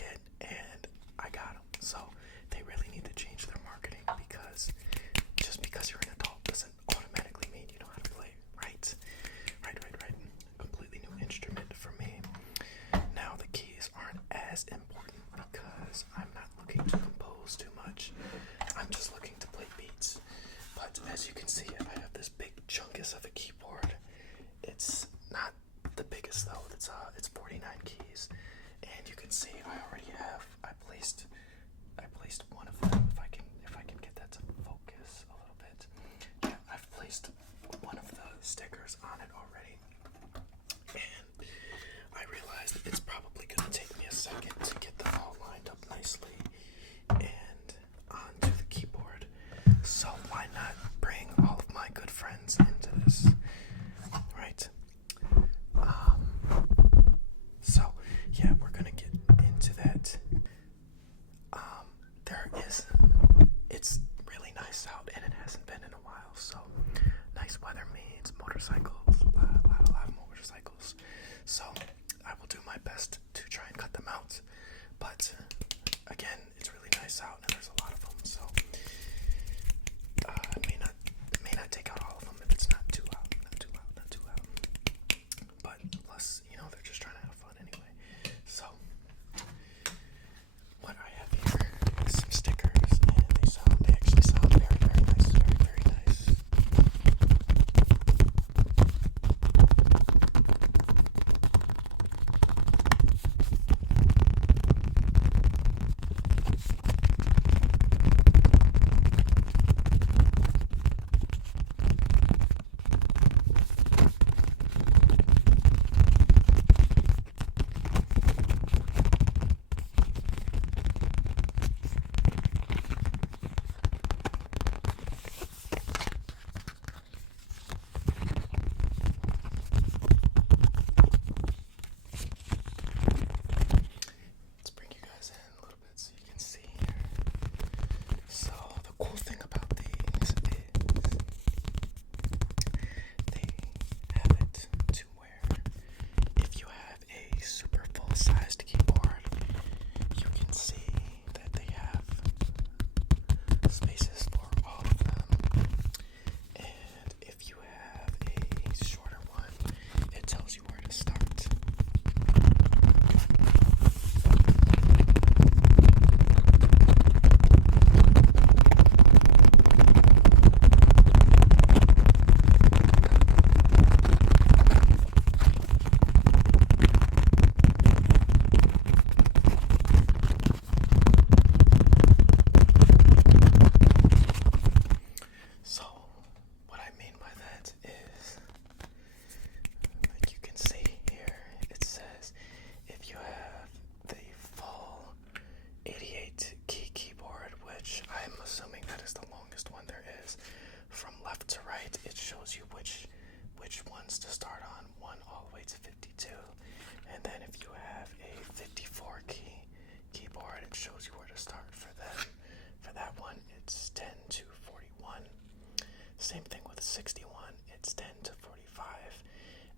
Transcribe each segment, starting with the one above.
get, and I got them. So they really need to change their marketing, because just because you're an adult doesn't automatically mean you know how to play, right? Right. Completely new instrument for me. Now the keys aren't as important because I'm not looking to compose too much. I'm just looking to play beats. But as you can see, I have this big chunkus of a keyboard. It's not the biggest though. It's 49 keys, and you can see I placed one of them. If I can get that to focus a little bit. Yeah, I've placed one of the stickers on it already, and I realized it's probably gonna take me a second to get them all lined up nicely and onto the keyboard. So why not bring all of my good friends into this, right? So yeah, we're gonna get into that. It's really nice out, and it hasn't been in a while, so nice weather means motorcycles, a lot of motorcycles. So I will do my best to try and cut them out, but again, it's really nice out, and there's a lot of them, so I may not take out all of them if it's not too loud. But plus, they're just trying to have fun anyway. So what I have here is some stickers, and they actually sound very, very nice, very, very nice. Let's bring you guys in a little bit so you can see here. So the cool thing about these is they have it to where if you have a super full-sized keyboard, you can see that they have spaces for all of them. And if you have a shorter one, it tells you where to start. So what I mean by that is, like you can see here, it says if you have the full 88 key keyboard, which I'm assuming that is the longest one there is, from left to right, it shows you which ones to start on, 1 all the way to 52. And then if you have a 54 key keyboard, it shows you where to start for them. For that one, it's 10 to 41. Same thing with a 61, it's 10 to 45.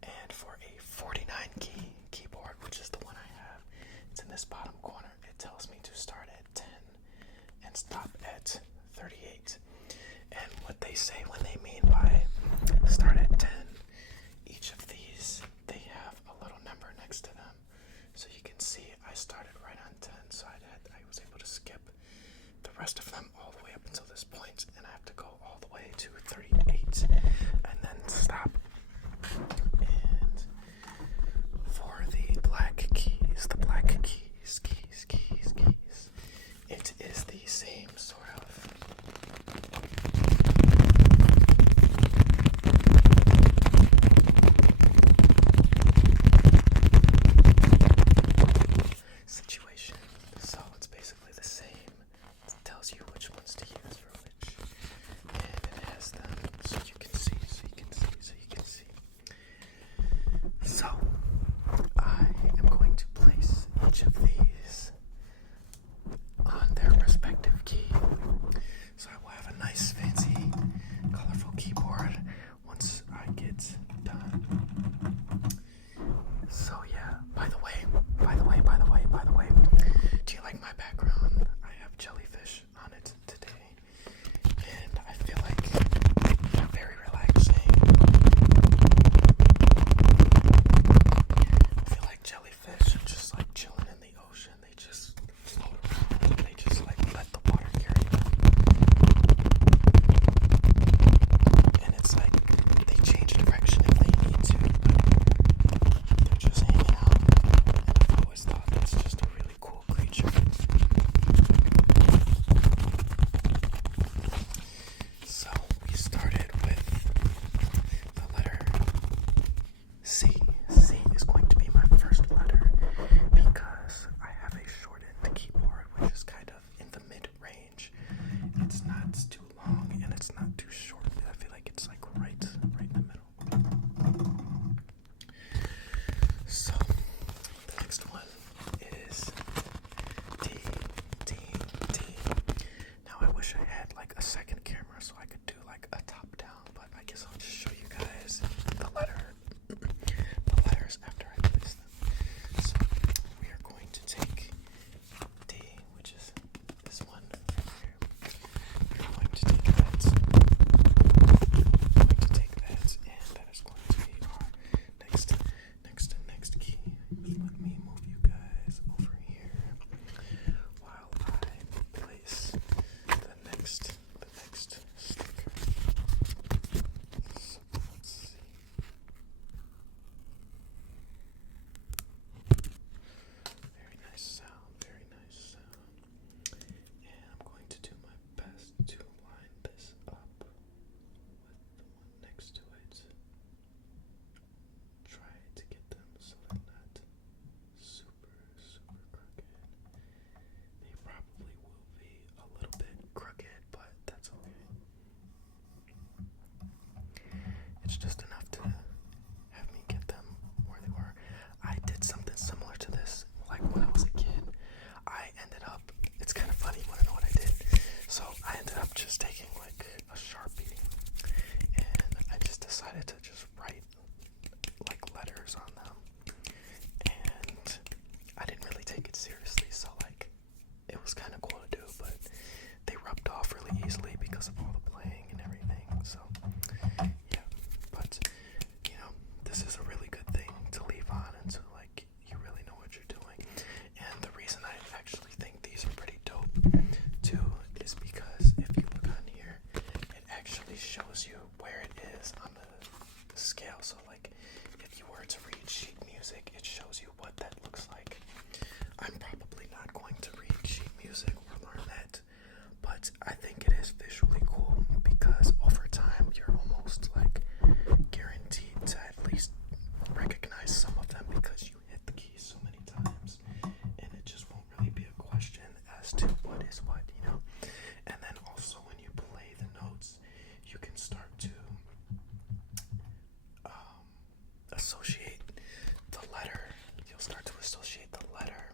And for a 49 key keyboard, which is the one I have, it's in this bottom corner, it tells me to start at 10 and stop at 38. And what they say when they mean by start at 10, each of these, they have a little number next to them. So you can see I started right on 10, so I was able to skip the rest of them all the way up until this point, and I have to go all the way to 38 and then stop. And for the black keys, it is the same sort of situation. So it's basically the same. It tells you which ones to use for which, and it has them so you can see. do you like my background? I have jellyfish on it today, and I feel like they're very relaxing. I feel like jellyfish are just like chilling in the ocean. They just float around and they just like let the water carry them. And it's like they change direction if they need to, but they're just hanging out. And I've always thought that's just a really cool creature. So we started with the letter C. C is going to be my first letter because I have a shortened keyboard, which is kind of in the mid-range. It's not too long and it's not too short. I feel like it's like right in the middle. So the next one is D, D, D. Now I wish I had like a second camera so I could do like a top down, but I guess I'll just show you guys the letters after I place them. So we are going to take D, which is this one right here. We're going to take that. And that is going to be our next key. Let me move you guys over here while I place the next sticker. So let's see. Very nice sound, very nice sound. And I'm going to do my best to line this up with the one next to it. Try to get them so they're not super crooked. They probably will be a little bit crooked, but that's okay. It's just enough to have me get them where they were. I did something similar to this, like when I was a kid. It's kind of funny, you want to know what I did? So I ended up just taking like a Sharpie, and I just decided to just write like letters on them. And I didn't really take it seriously, so like it was kind of cool to do, but they rubbed off really easily because of all the playing and everything. So yeah, but you know, this is a really good thing to leave on until like you really know what you're doing. And the reason I actually think these are pretty dope too is because if you look on here, it actually shows you where it is on the scale. So like if you were to read sheet music, it shows you what that looks like. I'm probably not going to read sheet music or learn that, but I think it is visually cool because over time you're almost like guaranteed to at least recognize some of them because you hit the keys so many times, and it just won't really be a question as to what is what, you know. And then also when you play the notes, you can start to associate the letter. You'll start to associate the letter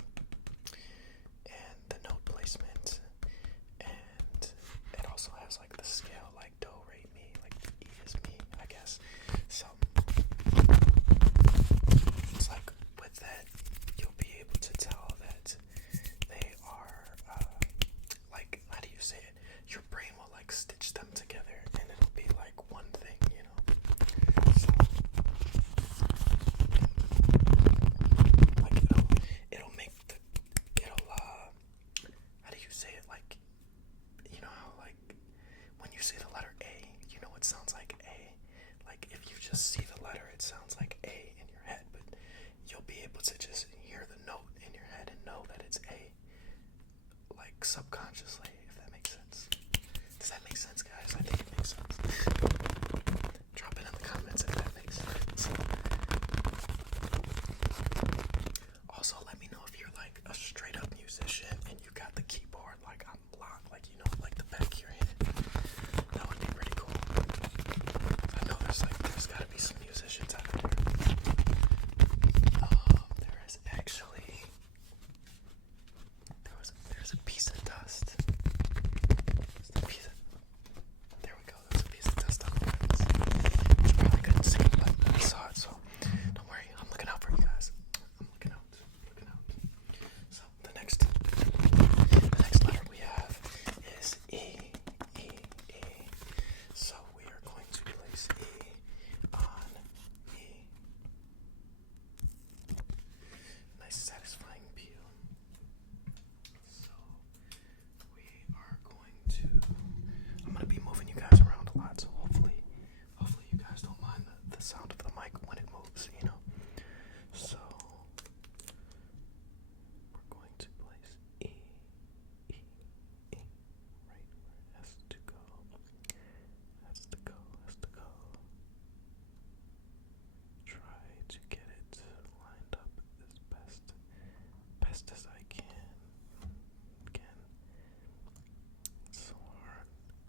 and the note placement, and it also has like the scale, like do, re, mi, like E is me, I guess. So it's like with that, you'll be able to tell that they are like, how do you say it? Your brain will like stitch them together, and it'll be like one thing, you know. So like it'll make how do you say it? Like, you know how like when you say the letter A, you know it sounds like A. Like if you just see the letter, it sounds like A in your head, but you'll be able to just hear the note in your head and know that it's A, like subconsciously, if that makes sense. Does that make sense, guys? I think it makes sense. Drop it in the comments if that makes sense. Also, let me know if you're like a straight up musician and you got the keyboard like on lock, like you know, like the back of your hand. That would be pretty cool. I know there's gotta be some musicians out there. There is actually there's a piece of dust. There we go. There's a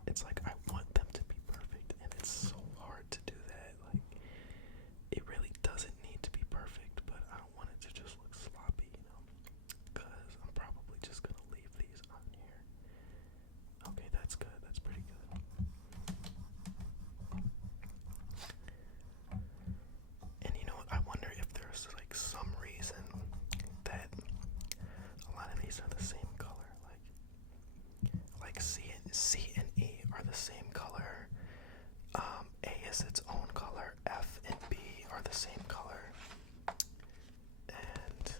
it's like I want them to be perfect, and it's so hard to do that. Like, it really doesn't need to be perfect, but I don't want it to just look sloppy, you know, because I'm probably just gonna leave these on here. Okay, that's good. That's pretty good. And you know what? I wonder if there's like some reason that a lot of these are the same color. Like C and E are the same color. A is its own color. F and B are the same color. And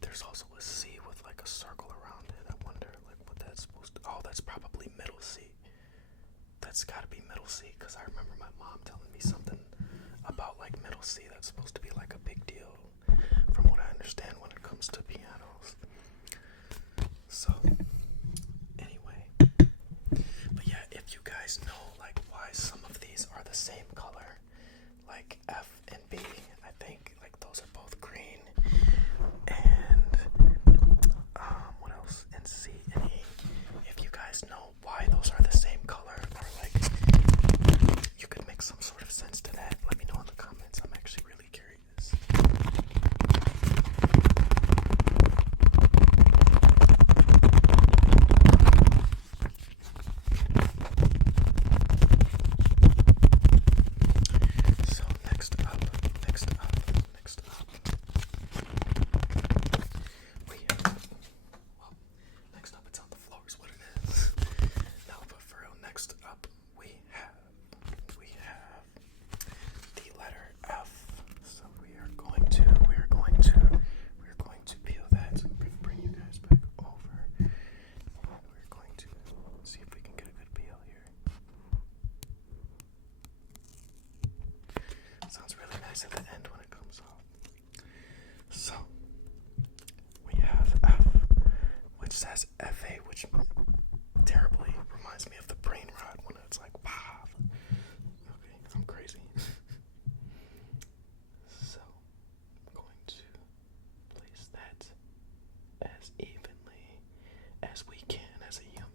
there's also a C with like a circle around it. I wonder like what that's supposed to. Oh, that's probably middle C. That's gotta be middle C, because I remember my mom telling me something about like middle C that's supposed to be like a big deal, from what I understand when it comes to pianos. So anyway, but yeah, if you guys know like why some of these are the same color, like F and B, I think like those are both green, and what else? And C and E. If you guys know why those are the same color, or like you could make some sort of sense to that, let me know in the comments. I'm actually really curious. So next up, we have, well, next up it's on the floor is what it is. No, but for real, next up we have the letter F. So we are going to peel that. So I'm going to bring you guys back over. We're going to see if we can get a good peel here. Sounds really nice at the end when it comes off. So we have F, which says FA, which terribly reminds me of the brain rot when it's like, wow. Okay, I'm crazy. So I'm going to place that as evenly as we can as a human.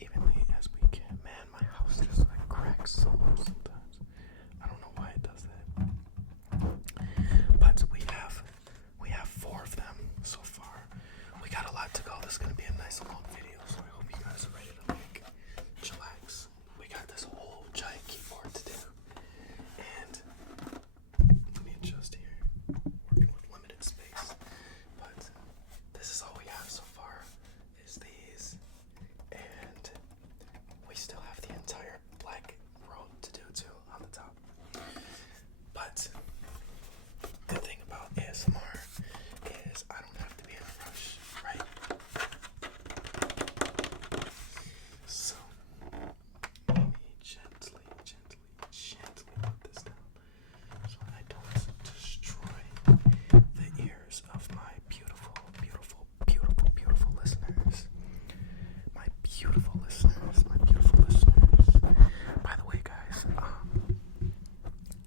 Evenly as we can. Man, my house just like cracks so much sometimes. I don't know why it does that. But we have 4 of them so far. We got a lot to go. This is gonna be a nice long video, so I hope you guys are ready to like chillax. We got this whole giant keyboard to do. And let me adjust here. Working with limited space. But this is all we have so far is these. And we still have the entire black row to do too on the top. But the thing about ASMR is I don't have to be in a rush, right? So let me gently put this down so I don't destroy the ears of my beautiful listeners. My beautiful listeners. By the way, guys,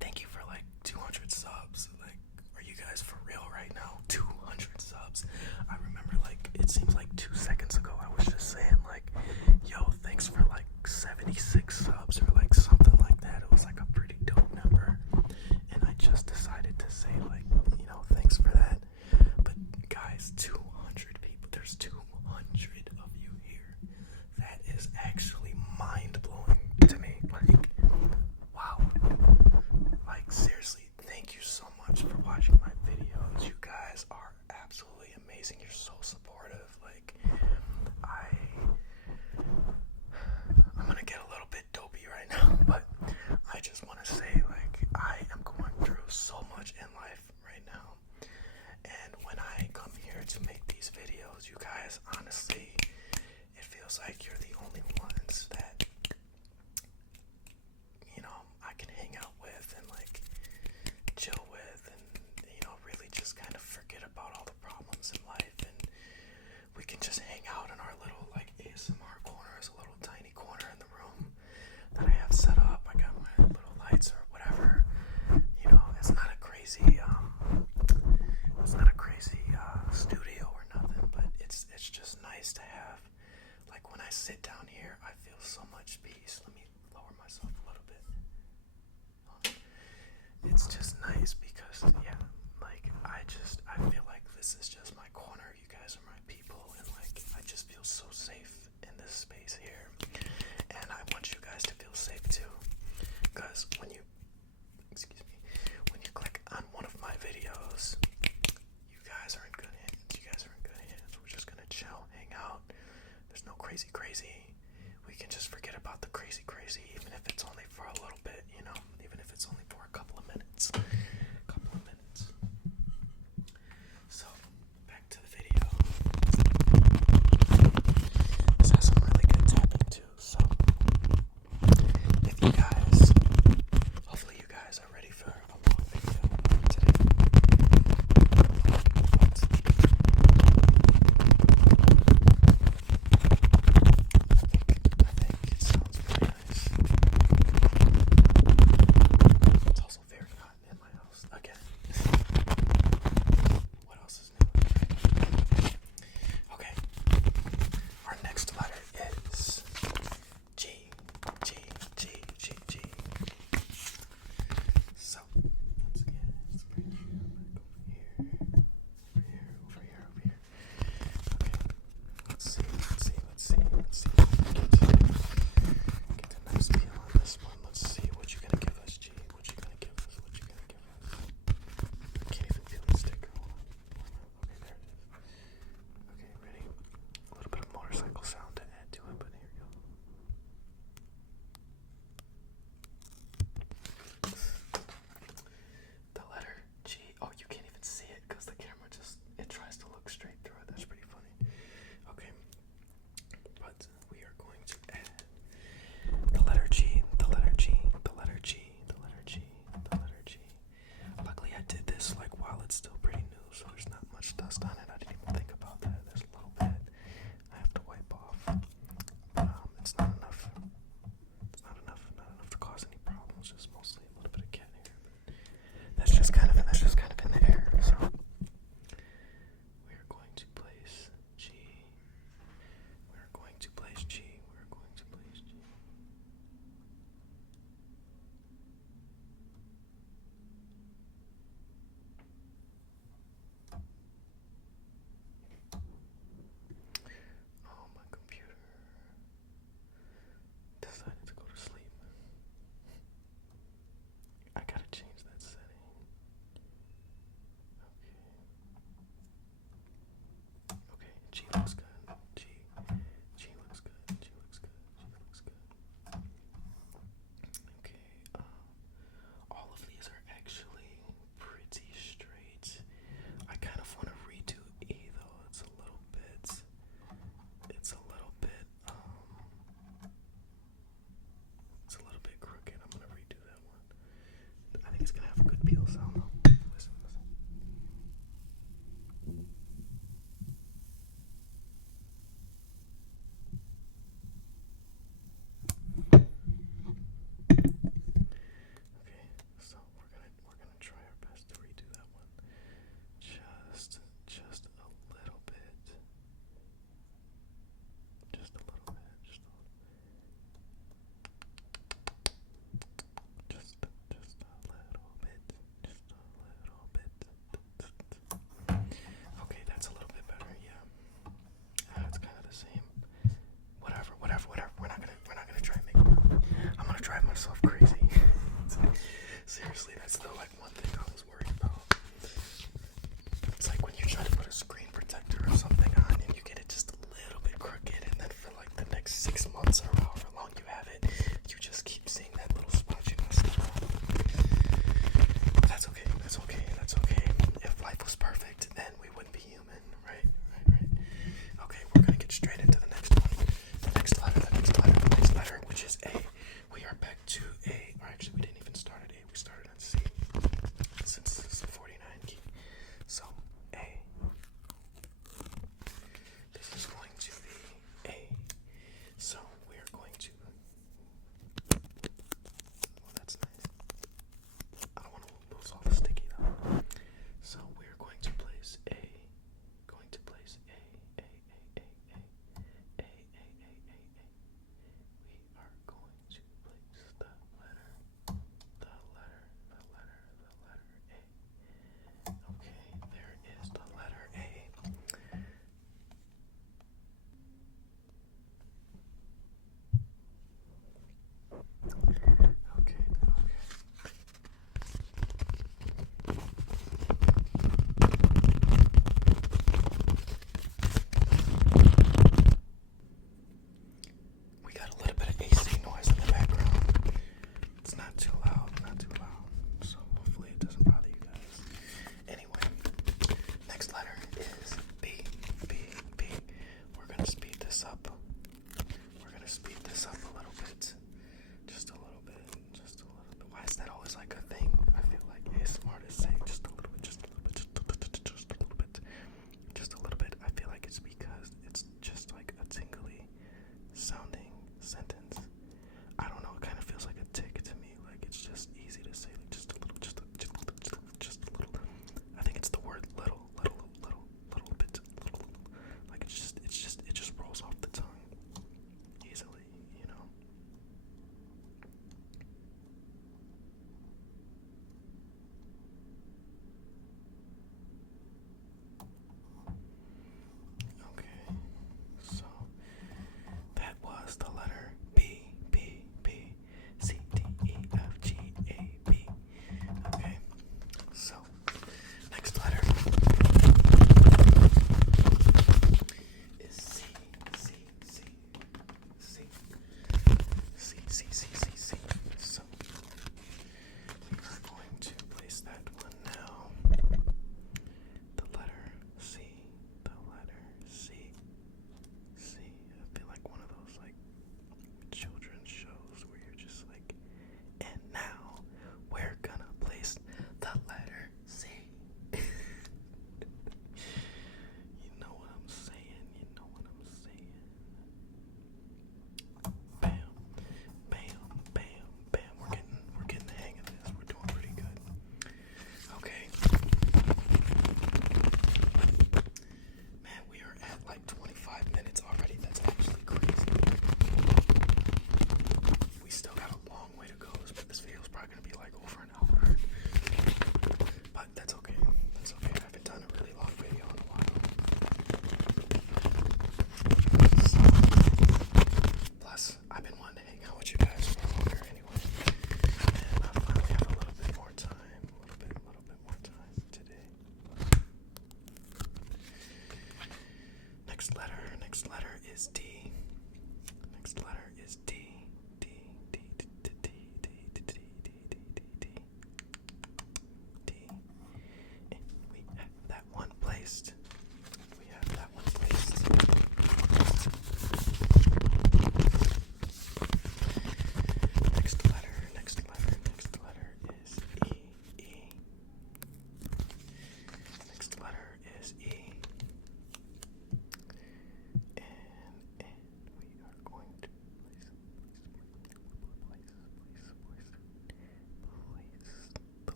thank you for like 200 subs. Like, are you guys for real right now? 200 subs. I remember like it seems like 2 seconds ago I was just saying like, yo, thanks for like 76 subs or like something like that. It was like a pretty dope number. And I just decided to say like, you know, thanks for that. But guys, 200 people. There's 200 of you here. That is actually mind-blowing to me. Like, wow. Like, seriously, thank you so much for watching my videos. You guys are absolutely amazing. You're so supportive. Like, I'm gonna get a little bit dopey right now, but I just want to say, like, I am going through so much in life right now. And when I come here to make these videos, you guys, honestly, it feels like you're the only ones that, you know, I can hang out with and like chill with, and you know, really just kind of forget about all the problems in life, and we can just hang out in our little like ASMR corner. It's a little tiny corner in the room that I have set up. I got my little lights or whatever. You know, it's not a crazy studio crazy, we can just forget about the crazy, even if it's only for a little bit, you know, even if it's only for a couple of minutes. So, back to the video. This has some really good tapping too, so if you guys, hopefully you guys are ready for a long video today. I think it sounds very nice. It's also very hot in my house again. What else is new? Okay. Our next letter is G. So, once again, let's bring you back over here. Okay. Let's see. Get a nice peel on this one. Let's see what you're gonna give us, G. What you gonna give us? I can't even feel the sticker. Hold on. Okay, there it is. Okay, ready? A little bit of motorcycle sound to add to it, but here we go. The letter G. Oh, you can't even see it because the camera it tries to look straight through it. That's pretty funny. Okay. But we are going to add the letter G. Luckily I did this like while it's still pretty new, so there's not much dust on it. I didn't even think about that. There's a little bit I have to wipe off. But it's not enough. Not enough to cause any problems. Just mostly a little bit of cat hair. But that's just kind of in the air. So we are going to place G. Oh, my computer decided to go to sleep. I gotta change that setting. Okay, G looks good. G looks good. Okay, all of these are actually pretty straight. I kind of want to redo E though. It's a little bit crooked. I'm gonna redo that one. I think it's gonna have a good peel sound though. Listen. Okay, so we're gonna try our best to redo that one. Just a little bit. Just a little bit. Okay, that's a little bit better, yeah. It's kind of the same. Whatever. We're not gonna try and make it work. I'm gonna drive myself crazy. Seriously, that's the one thing I was worried about. It's like when you try to put a screen protector or something on and you get it just a little bit crooked, and then for like the next 6 months or however long you have it, you just keep seeing that little spot you messed up. That's okay. If life was perfect, then we wouldn't be human, right? Okay, we're gonna get straight into the next one. The next letter, which is A. We are back to A.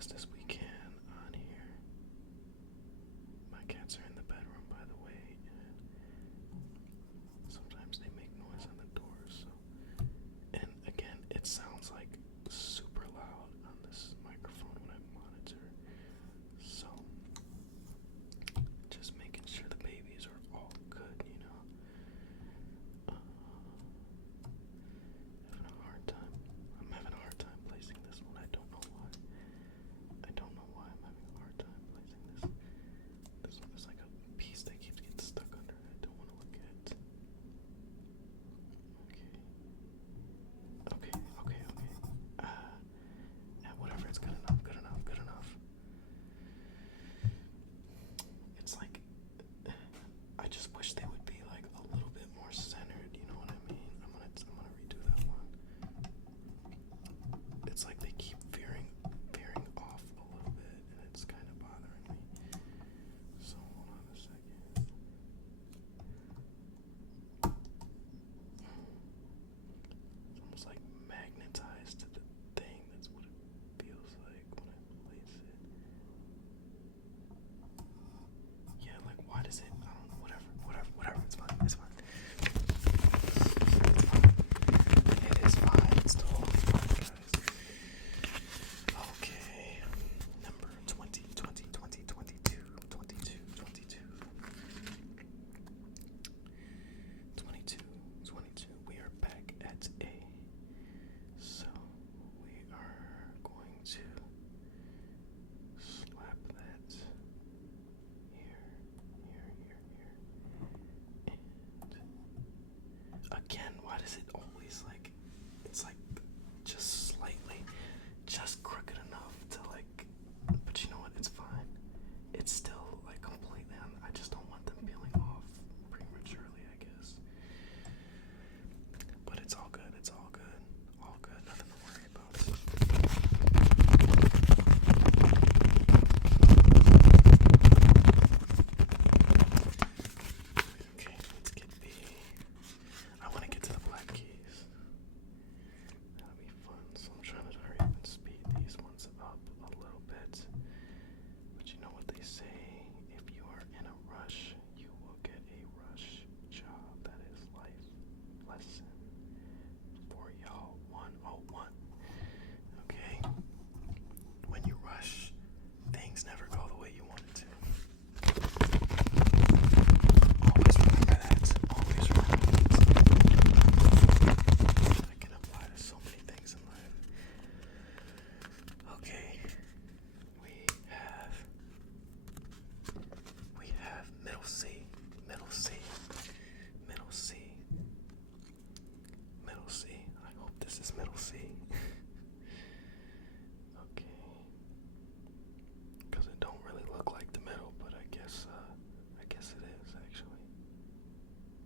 best as we can on here. My cats are in the bedroom, by the way, and sometimes they make noise on the doors. So, and again, it sounds like super loud on this microphone when I monitor. So, just making sure the babies are all good, you know. Having a hard time. I'm having a hard time placing this one. I don't know why. I don't know why I'm having a hard time placing this. This one is like a piece that keeps getting stuck under it. I don't want to look at. Okay. Yeah, whatever. It's good enough. Good enough. Good enough. It's like I just wish they would be like a little bit more centered. You know what I mean? I'm gonna redo that one. It's like they keep veering off a little bit, and it's kind of bothering me. So hold on a second. It's almost like magnetized to the thing. That's what it feels like when I place it. Yeah, like why does it? I don't know. Whatever. It's fine. It's fine. It is fine. It's totally fine, guys. Okay. Number 20, 22. 22. We are back at A. So we are going to slap that here. And again, why does it always like, it's like just slightly, just crooked enough to like, but you know what, it's fine. It's still like completely on, I just don't want them peeling off prematurely, I guess. But it's all good, all good, nothing to worry about. Okay, let's get B. I want to get to the black keys. That'll be fun, so I'm trying to hurry up and speed these ones up a little bit. But you know what they say, if you are in a rush, you will get a rush job. That is life lesson for y'all 101. Okay? When you rush, things never go the way you want it to. Always remember that. I can apply to so many things in life. Okay. We have middle C. I hope this is middle C. Okay. Because it don't really look like the middle, but I guess it is actually,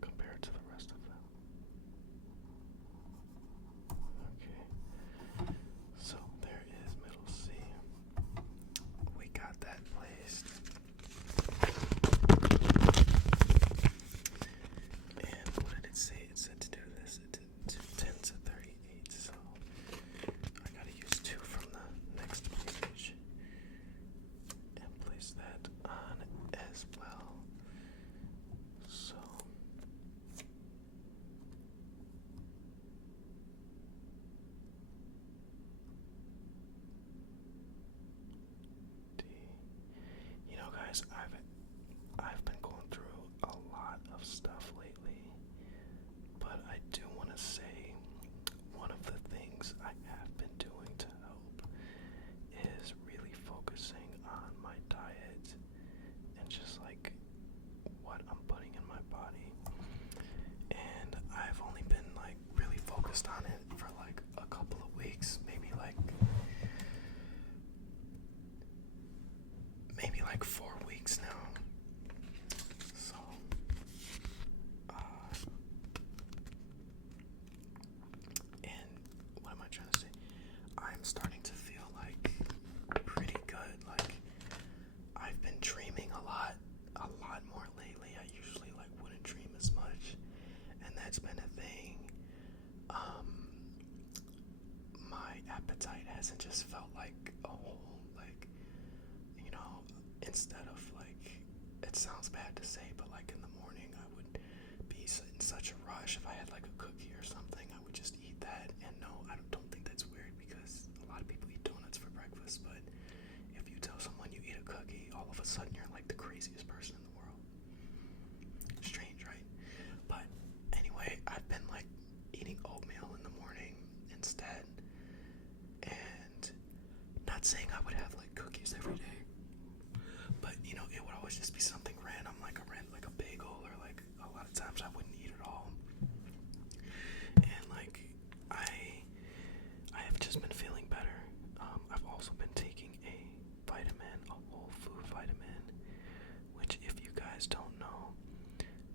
compared to the rest of them. Okay. So there is middle C. We got that placed. And what did it say? It said to do this. It did 10 to 38. So I gotta use 2 from the next page and place that on as well. So D. You know, guys, I've been going through a lot of stuff lately, but I do want to say one of the things I have been doing to help is really focusing on my diet and just like what I'm putting in my body. And I've only been like really focused on it for like a couple of weeks, maybe like 4 weeks now. So and what am I trying to say? I'm starting to feel like pretty good. Like I've been dreaming a lot more lately. I usually like wouldn't dream as much, and that's been a thing. My appetite hasn't just felt like a whole like instead of like, it sounds bad to say, but like in the morning I would be in such a rush. If I had like a cookie or something, I would just eat that. And no, I don't think that's weird because a lot of people eat donuts for breakfast, but if you tell someone you eat a cookie, all of a sudden you're like the craziest person in the world. Strange, right? But anyway, I've been like eating oatmeal in the morning instead, and not saying I would have like cookies every day, but you know, it would always just be something random, like a bagel, or like a lot of times I wouldn't eat at all. And like I have just been feeling better. I've also been taking a vitamin, a whole food vitamin, which if you guys don't know,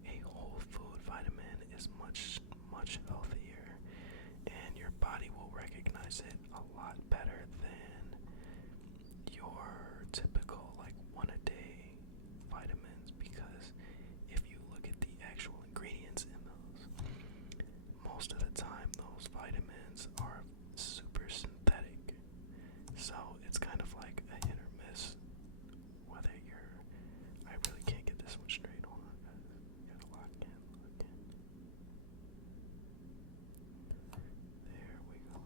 a whole food vitamin is much healthier, and your body will recognize it a lot better than your typical like one a day vitamins, because if you look at the actual ingredients in those, most of the time those vitamins are super synthetic. So it's kind of like a hit or miss whether I really can't get this one straight. Hold on, guys. Gotta lock in. There we go.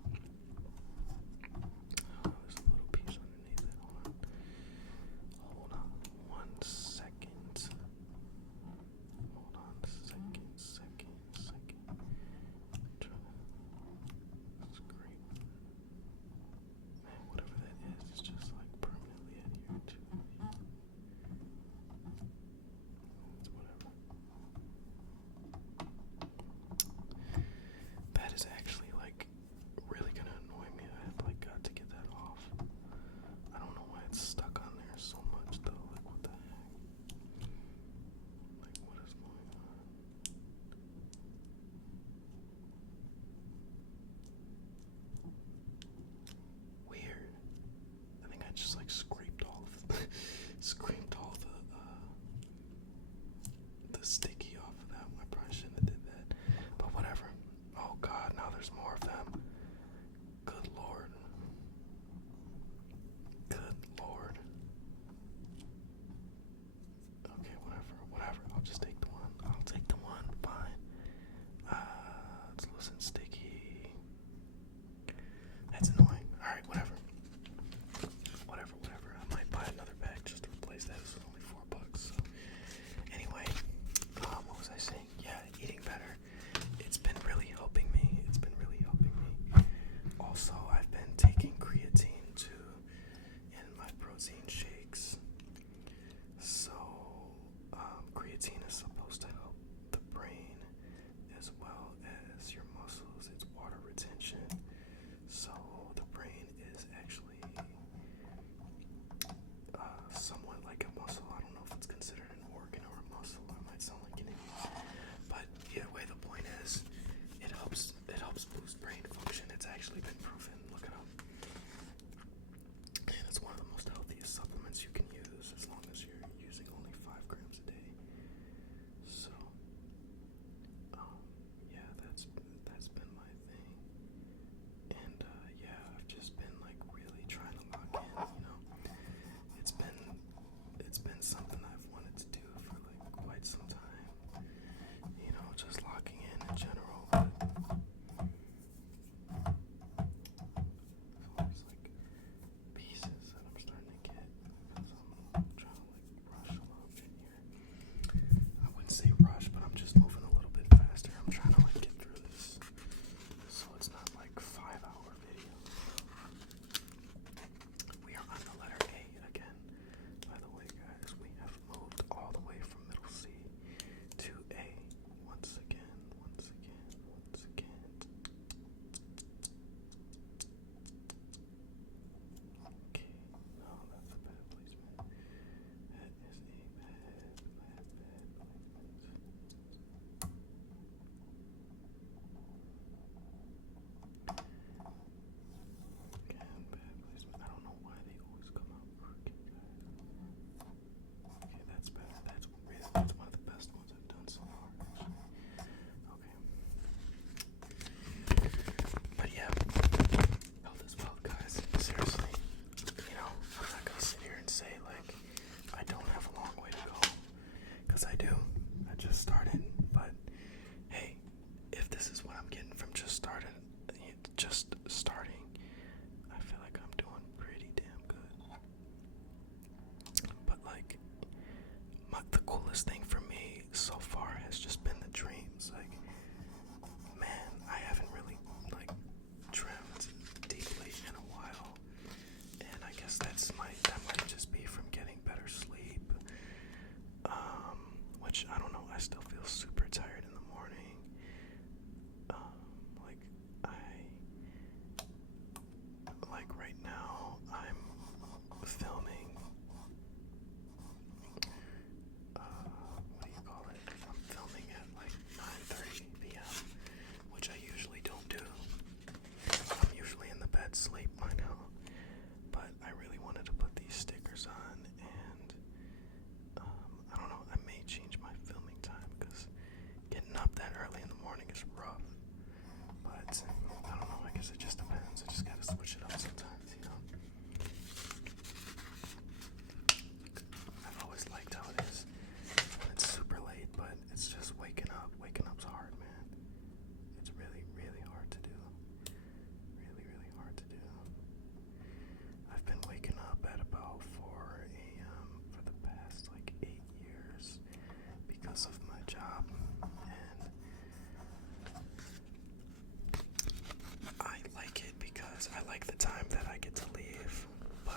Oh, there's a little piece underneath it. Hold on 1 second. Hold on a second. Try to scrape. Man, whatever that is, it's just like permanently adhered to me. It's whatever. That is actually like really gonna annoy me. I've like got to get that off. I don't know why it's stuck on there so much though. Like what the heck? Like what is going on? Weird. I think I just like scraped all the sticky off of that one. I probably shouldn't have did that. But whatever. Oh god, now there's more of them. Good lord. Okay, whatever. I'll just take the one. Fine. It's loose and sticky. That's annoying. Alright, whatever. I might buy another bag just to replace that. This was only $4. So anyway, what was I saying? Yeah, eating better. It's been really helping me. Also, I've been taking creatine too in my protein shakes. So, creatine is supposed to help the brain as well as your muscles. It's water retention. So, the brain is actually somewhat like a muscle. I don't know if it's considered an organ or a muscle. I might sound like an idiot. But either way, the point is, it helps boost brain function. It's actually been proven like the time that I get to leave, but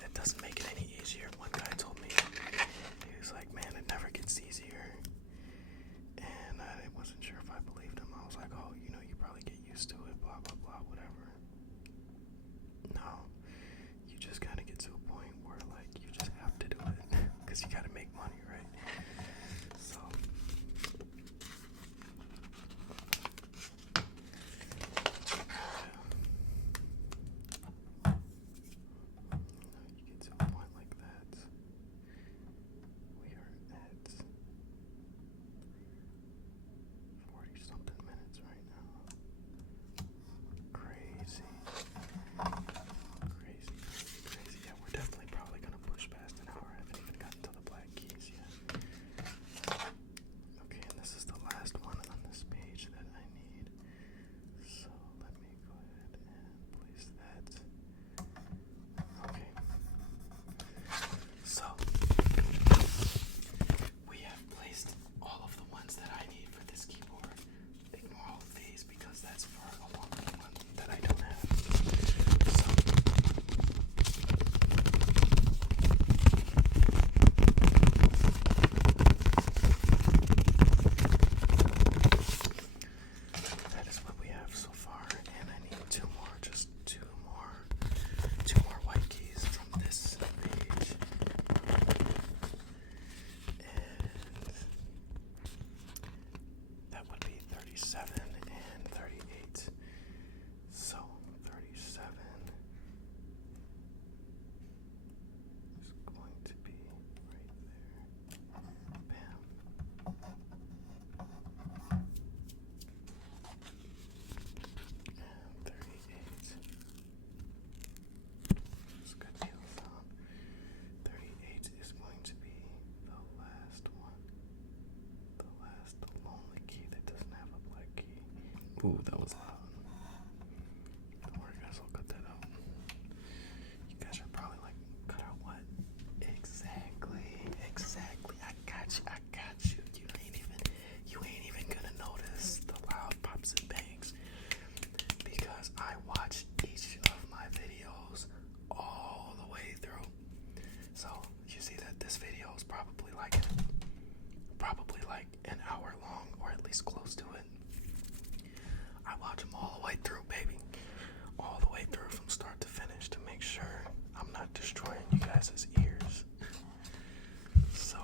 it doesn't make it any easier. One guy told me, he was like, man, it never gets easier. And I wasn't sure if I believed him. I was like, oh, you know, you probably get used to it, blah, blah, blah, whatever. No, you just kind of get to a point where, like, you just have to do it because you got to make money, right? So, you get to a point like that. We are at 40 something minutes right now. Crazy. Yeah, we're definitely probably gonna push past an hour. I haven't even gotten to the Black Keys yet. Okay, and this is the last one on this page that I need. So let me go ahead and place that. Okay. So we have placed all of the ones that I need for this keyboard. Ignore all of these because that's for a longer one that I don't have. So that is what we have so far, and I need two more white keys from this page. And that would be 37 and 38. So 37 is going to be right there. Bam. And 38. It's a good deal, son. 38 is going to be the last one. The last lonely key that doesn't have a black key. Ooh, that was loud. Don't worry, guys, I'll cut that out. You guys are probably like, cut out what? Exactly. I got you. You ain't even gonna notice the loud pops and bangs because I watch each of my videos all the way through. So you see that this video is probably like an hour long, or at least close to it. I watch them all the way through, baby. All the way through from start to finish to make sure I'm not destroying you guys' ears. So,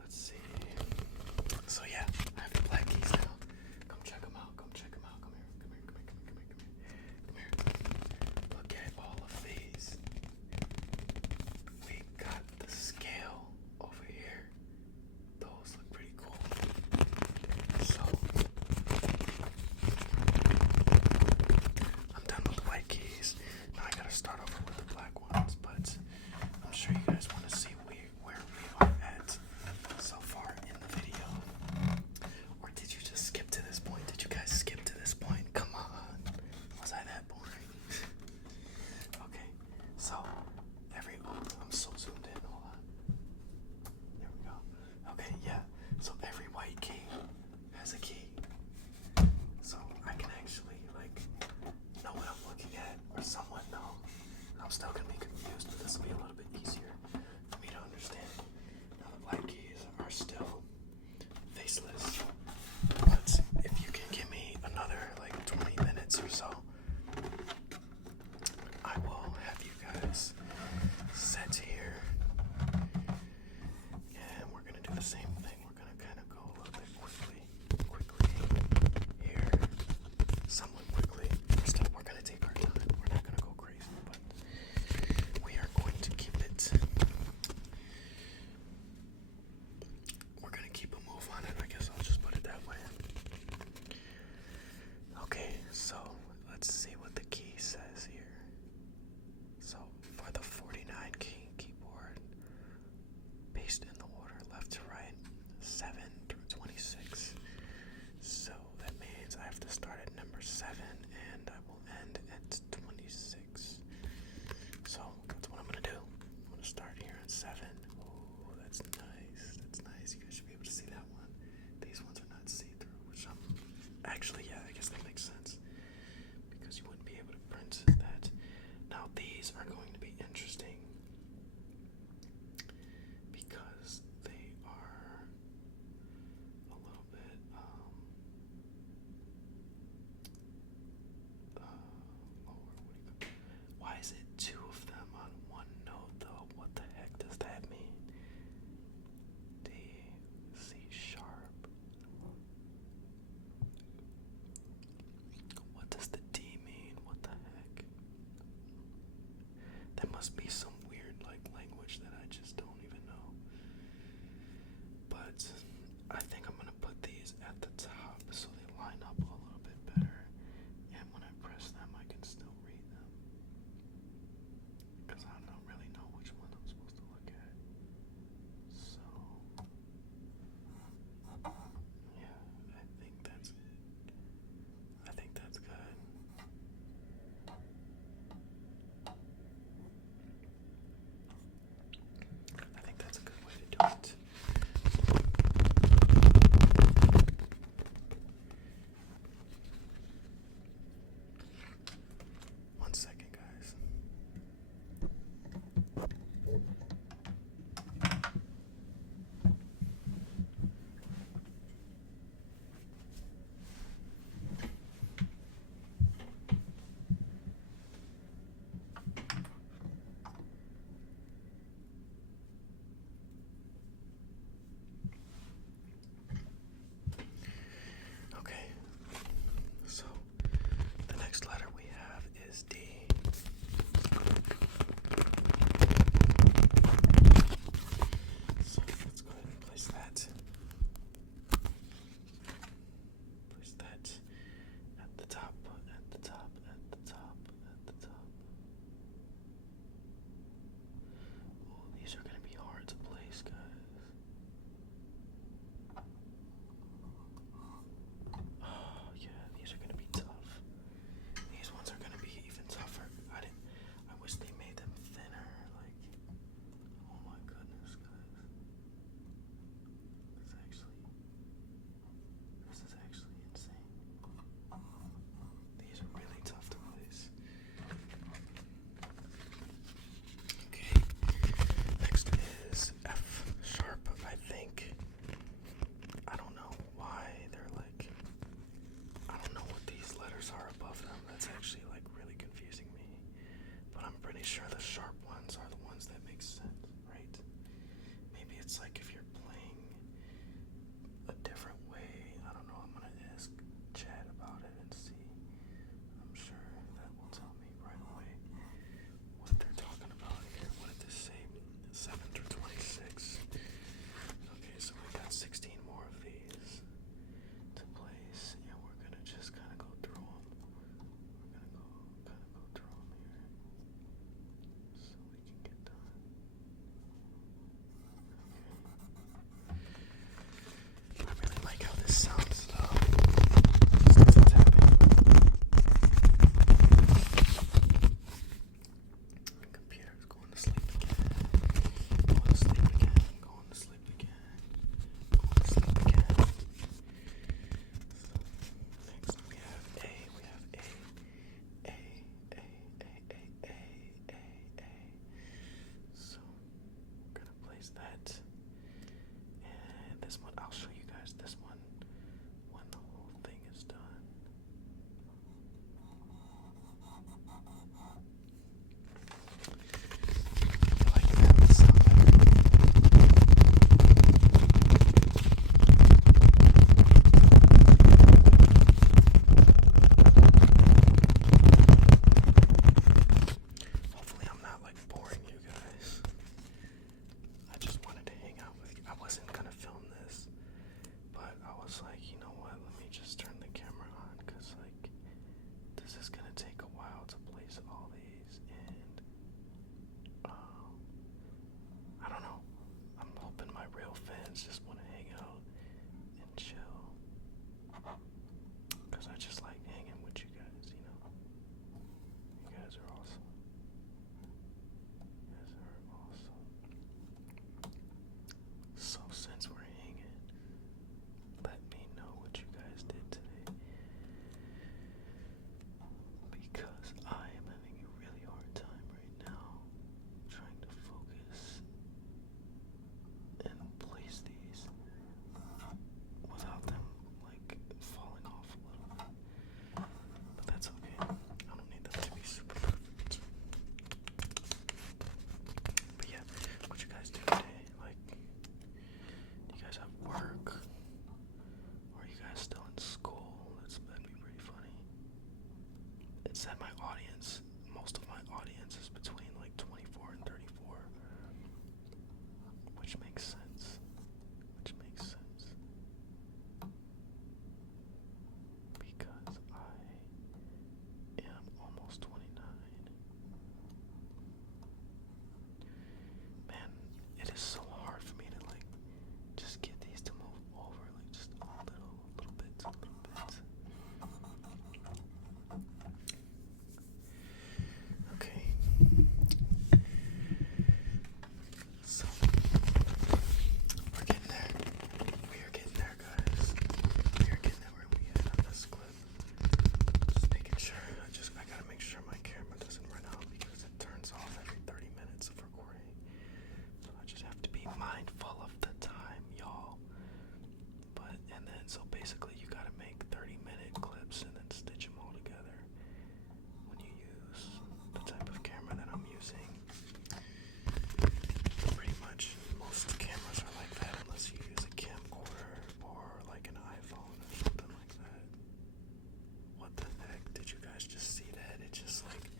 let's see. So yeah, I have the black keys now. Come check them out. Come here. Look at all of these. We got the scale over here. Those look pretty cool. So I'm done with the white keys. Now I gotta start over with the black guess that makes sense because you wouldn't be able to print that. Now these are going to be interesting because they are a little bit why is it two of them on one note though? What the heck does that mean? D, C sharp. What does the D mean? What the heck? That must be some weird like language that I just don't even know. But I think I'm gonna put these at the top so they line up a little bit better. And when I press them, I can still read them. Because I don't really know which one I'm supposed to look at. So, yeah, I think that's good. I think that's a good way to do it. One second, guys. Okay, so the next letter we have is D. So let's go ahead and place that. Place that at the top, at the top, at the top, at the top. Oh, these are going to be hard to place, guys. Oh, yeah, these are going to be tough. These ones are going to be even tougher. I wish they made them thinner. Like, oh my goodness, guys. This is actually insane. These are really tough to place. Okay, next is F sharp, I think. I don't know why they're like, I don't know what these letters are above them. That's actually like really confusing me. But I'm pretty sure the sharp ones are the ones that make sense, right? Maybe it's like if you're playing a different way. I don't know. I'm gonna ask Chad about it and see. I'm sure that will tell me right away what they're talking about here. What did this say? 7 through 26. Okay, so we got 16 more of these to place, and we're gonna just kind of go through them. We're gonna go through them here so we can get done. Okay. I really like how this sounds though. Just the tapping. Computer's going to sleep again. Going to sleep again. Going to sleep again. Going to sleep again. So next we have A. We have A. A. A. A. A. A. A. A. So we're gonna place that. And this one, I'll show you guys this one when the whole thing is done. I like that one sound better. Hopefully I'm not like boring you guys. I just wanted to hang out with you. I wasn't gonna film this, but I was like, you know what, let me just turn the camera on because like this is gonna take a while to place all said my audience, most of my audience is between like 24 and 34, which makes sense. Because I am almost 29. Man, it is so hard for me to like just get these to move over, like just a little bit. Okay. So we're getting there. We are getting there, guys. We are getting there where we at on this clip. Just making sure. I gotta make sure my camera doesn't run out because it turns off every 30 minutes of recording. So I just have to be mindful of the time, y'all. And then so basically you gotta make 30-minute clips and then stitch them all together when you use the type of camera that I'm using. Pretty much most cameras are like that unless you use a camcorder or like an iPhone or something like that. What the heck? Did you guys just see that? It just like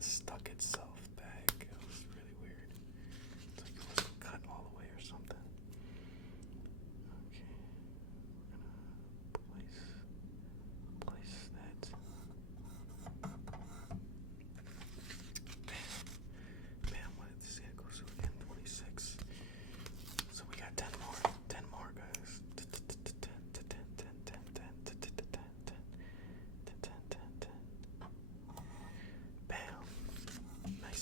stuck itself back. It was really weird. It's like it wasn't cut all the way or something. Okay, we're gonna place that. Man, what did this say? It goes to again 26. So we got 10 more guys. 10. Bam. Nice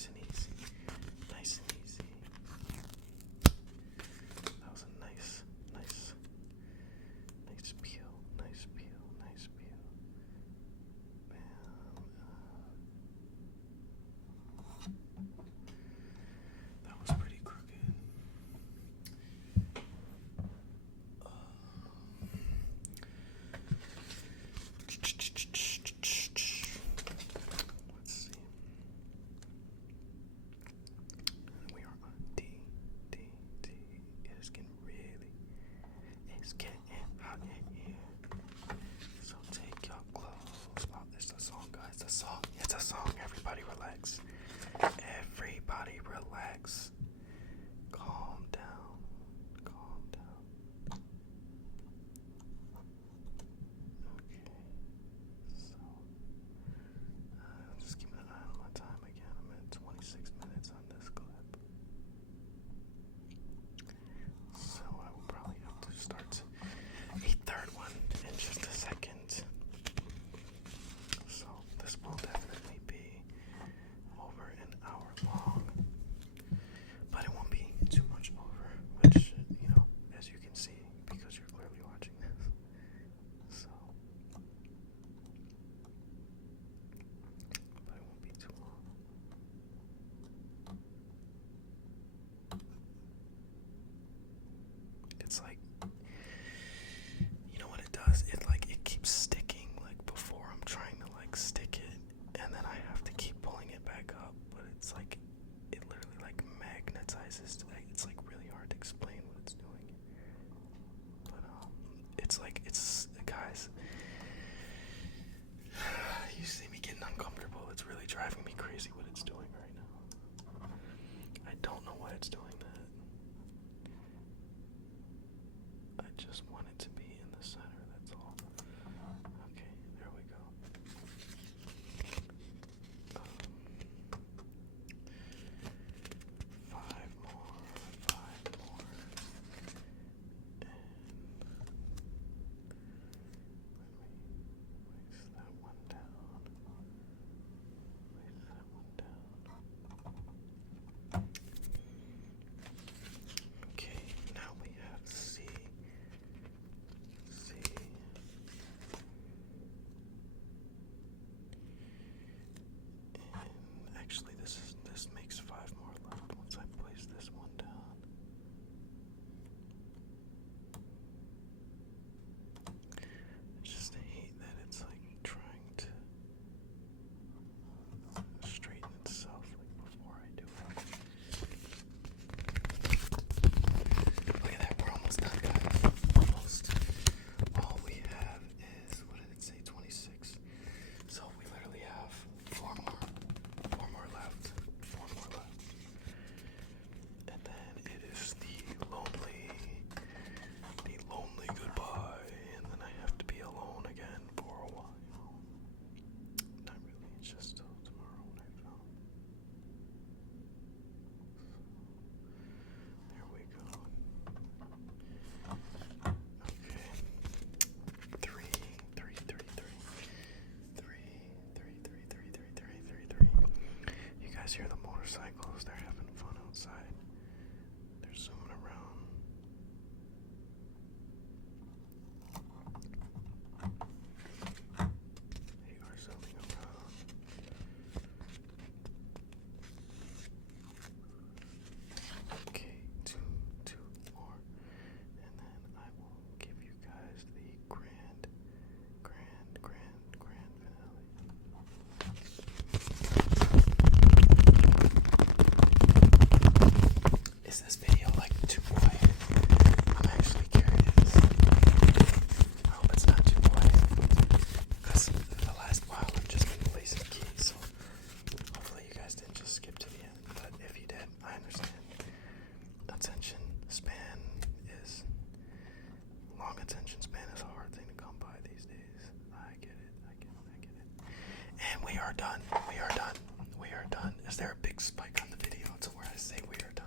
guys hear the motorcycles? They're having fun outside. They're zooming around. They are zooming around. Okay, two more. And then I will give you guys the grand finale. Is this video like too quiet? I'm actually curious. I hope it's not too quiet. Because the last while I've just been releasing keys, so hopefully you guys didn't just skip to the end. But if you did, I understand. Attention span is long attention span is a hard thing to come by these days. I get it. And we are done. Is there a big spike on the video to where I say we are done?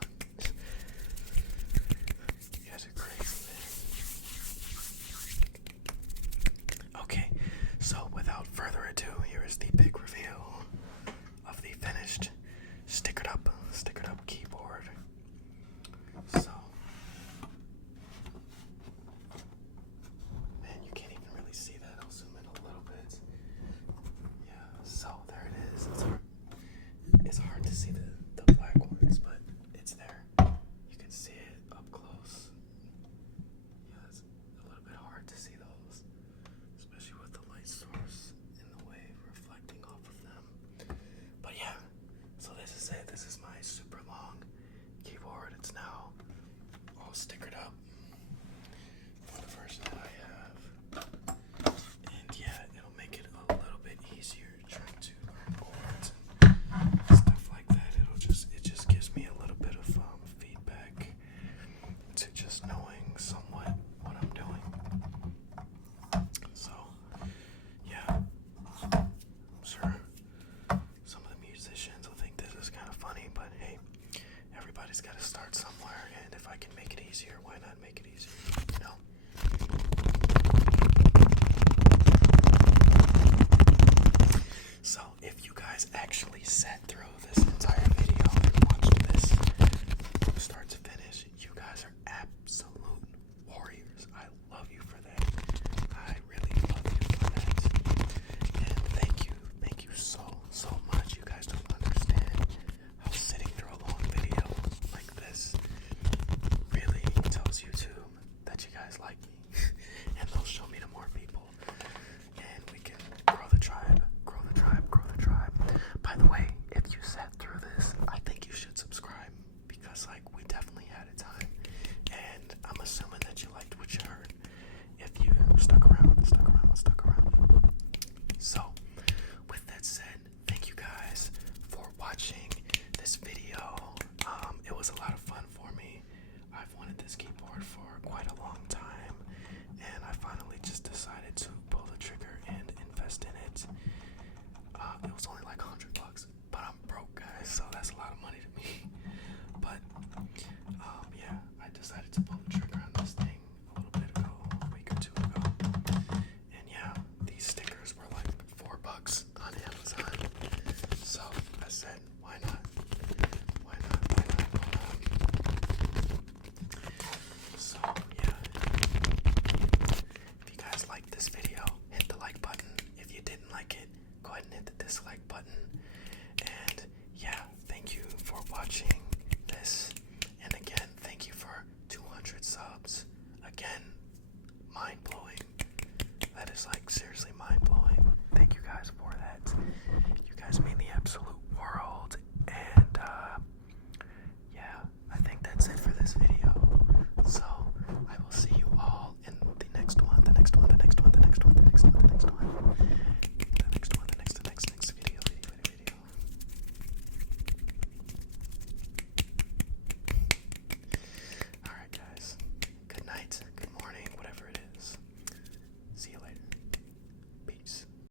You guys are crazy, man. Okay, so without further ado, here is the big reveal of the finished stickered up keyboard. So, man, you can't even really see that. I'll zoom in a little bit. Yeah, so there it is. It's hard to see the black ones, but it's there. You can see it up close. Yeah, it's a little bit hard to see those, especially with the light source.